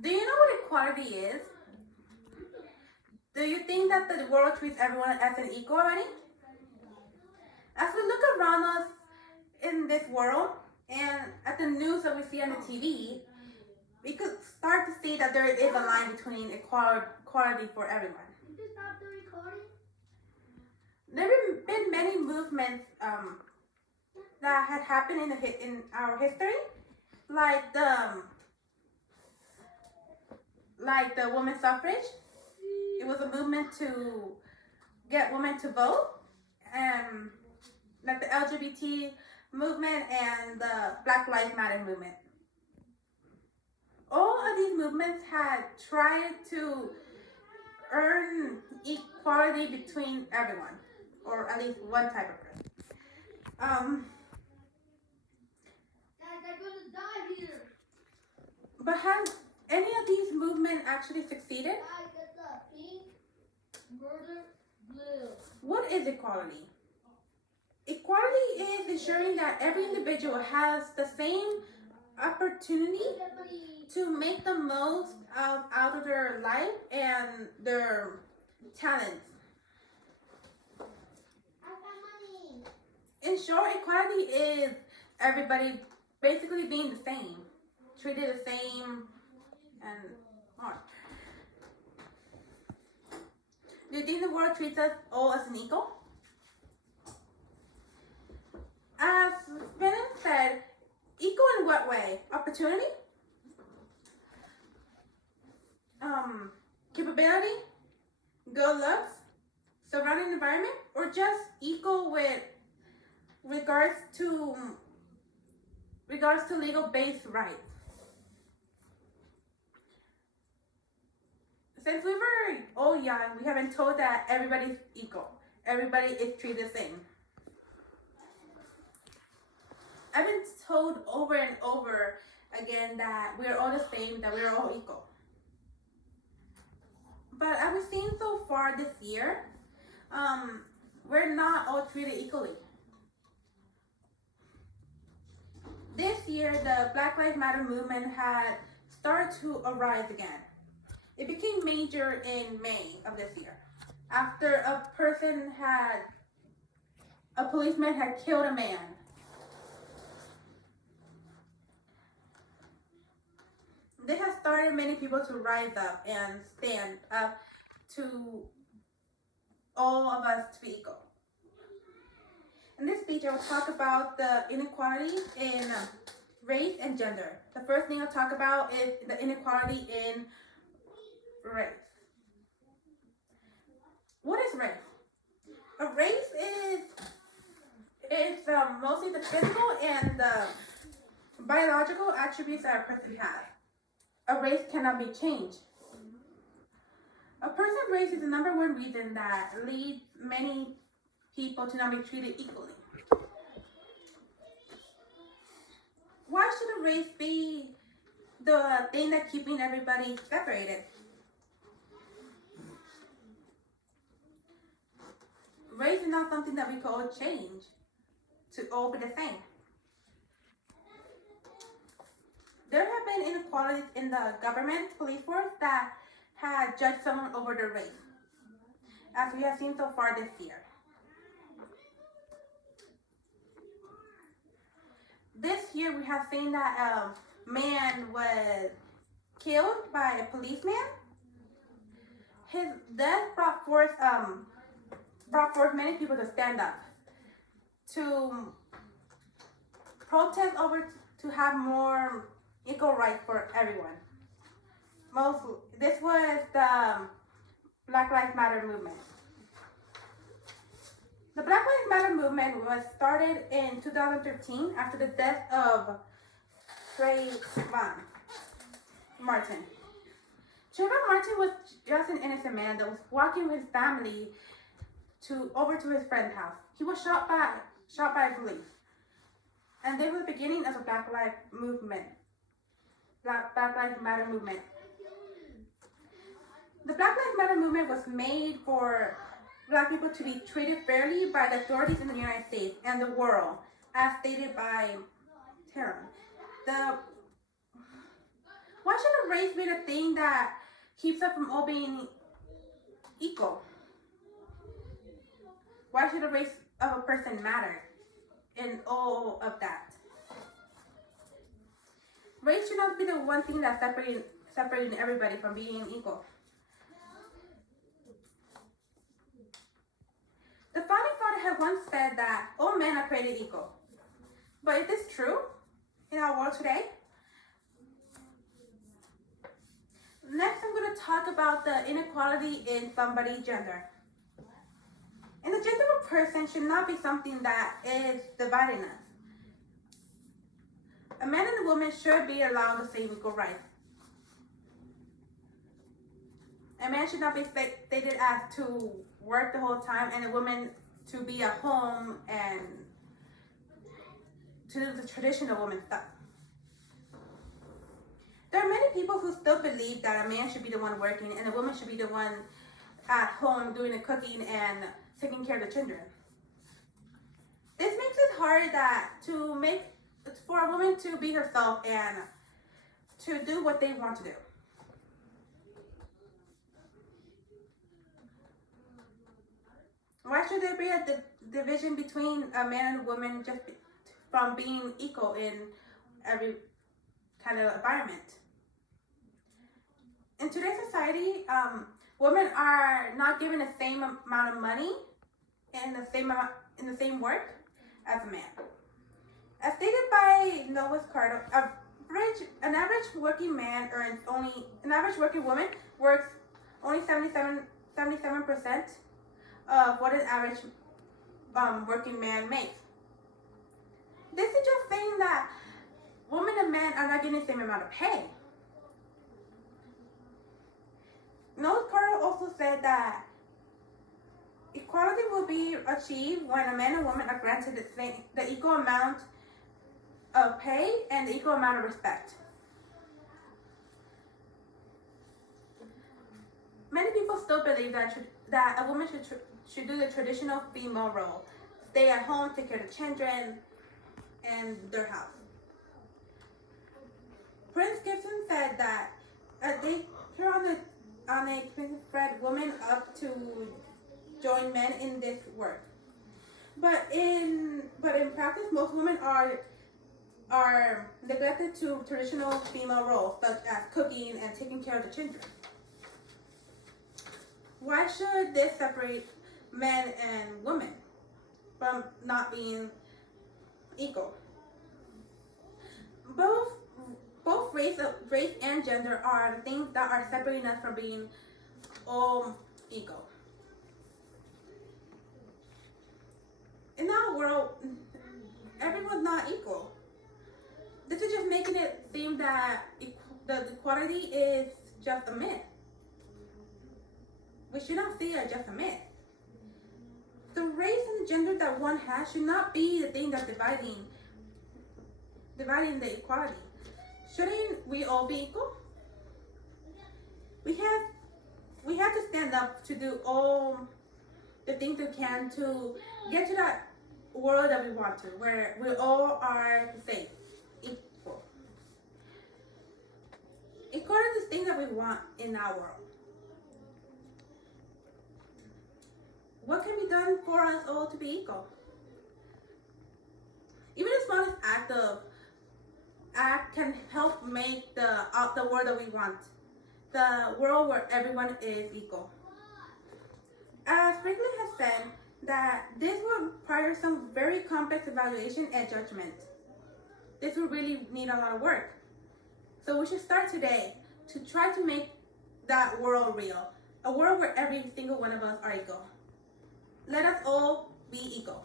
Do you know what equality is? Do you think that the world treats everyone as an equal already? As we look around us in this world and at the news that we see on the TV, we could start to see that there is a line between equality for everyone. There have been many movements that had happened in our history, like the women's suffrage. It was a movement to get women to vote, and like the LGBT movement and the Black Lives Matter movement. All of these movements had tried to earn equality between everyone, or at least one type of person. Guys, I'm gonna die here. But have any of these movements actually succeeded? I get the pink, murder, blue. What is equality? Equality is ensuring that every individual has the same opportunity to make the most out of their life and their talents. In short, equality is everybody basically being the same, treated the same, and more. Do you think the world treats us all as an equal? As Venom said, equal in what way? Opportunity? Capability? Good looks? Surrounding environment? Or just equal with regards to legal-based rights? Since we were all young, we have been told that everybody's equal. Everybody is treated the same. I've been told over and over again that we're all the same, that we're all equal. But as we've seen so far this year, we're not all treated equally. This year, the Black Lives Matter movement had started to arise again. It became major in May of this year, after a policeman had killed a man. This has started many people to rise up and stand up to all of us to be equal. In this speech, I will talk about the inequality in race and gender. The first thing I'll talk about is the inequality in race. What is race? A race is mostly the physical and the biological attributes that a person has. A race cannot be changed. A person's race is the number one reason that leads many people to not be treated equally. Why should a race be the thing that's keeping everybody separated? Race is not something that we can all change to all be the same. There have been inequalities in the government police force that had judged someone over their race, as we have seen so far this year. This year we have seen that a man was killed by a policeman. His death brought forth many people to stand up, to protest to have more equal rights for everyone. This was the Black Lives Matter movement. The Black Lives Matter movement was started in 2013 after the death of Trayvon Martin. Trayvon Martin was just an innocent man that was walking with his family over to his friend's house. He was shot by police. And they were the beginning of the Black Lives Matter movement. The Black Lives Matter movement was made for Black people to be treated fairly by the authorities in the United States and the world, as stated by Taryn. Why should a race be the thing that keeps us from all being equal? Why should a race of a person matter in all of that? Race should not be the one thing that's separating everybody from being equal. The founding father had once said that all men are created equal. But is this true in our world today? Next, I'm going to talk about the inequality in somebody's gender. And the gender of a person should not be something that is dividing us. A man and a woman should be allowed the same equal rights. A man should not be stated as to work the whole time and a woman to be at home and to do the traditional woman stuff. There are many people who still believe that a man should be the one working and a woman should be the one at home doing the cooking and taking care of the children. This makes it hard for a woman to be herself and to do what they want to do. Why should there be a division between a man and a woman just from being equal in every kind of environment? In today's society, women are not given the same amount of money in the same work as a man. As stated by Noah Carter, an average working woman works only 77% of what an average working man makes. This is just saying that women and men are not getting the same amount of pay. Noah Carter also said that equality will be achieved when a man and woman are granted the equal amount of pay and the equal amount of respect. Many people still believe that a woman should do the traditional female role, stay at home, take care of the children, and their house. Prince Gibson said that they here on a bred women up to join men in this work. But in practice, most women are neglected to traditional female roles such as cooking and taking care of the children. Why should this separate men and women from not being equal? Both race and gender are the things that are separating us from being all equal. In our world, everyone's not equal. This is just making it seem that the equality is just a myth. We should not see it as just a myth. The race and gender that one has should not be the thing that's dividing the equality. Shouldn't we all be equal? We have to stand up to do all the things we can to get to that world that we want to, where we all are the same, equal. Equality is the thing that we want in our world. What can be done for us all to be equal? Even the smallest act can help make the world that we want, the world where everyone is equal. As Franklin has said, that this will require some very complex evaluation and judgment. This will really need a lot of work. So we should start today to try to make that world real, a world where every single one of us are equal. Let us all be equal.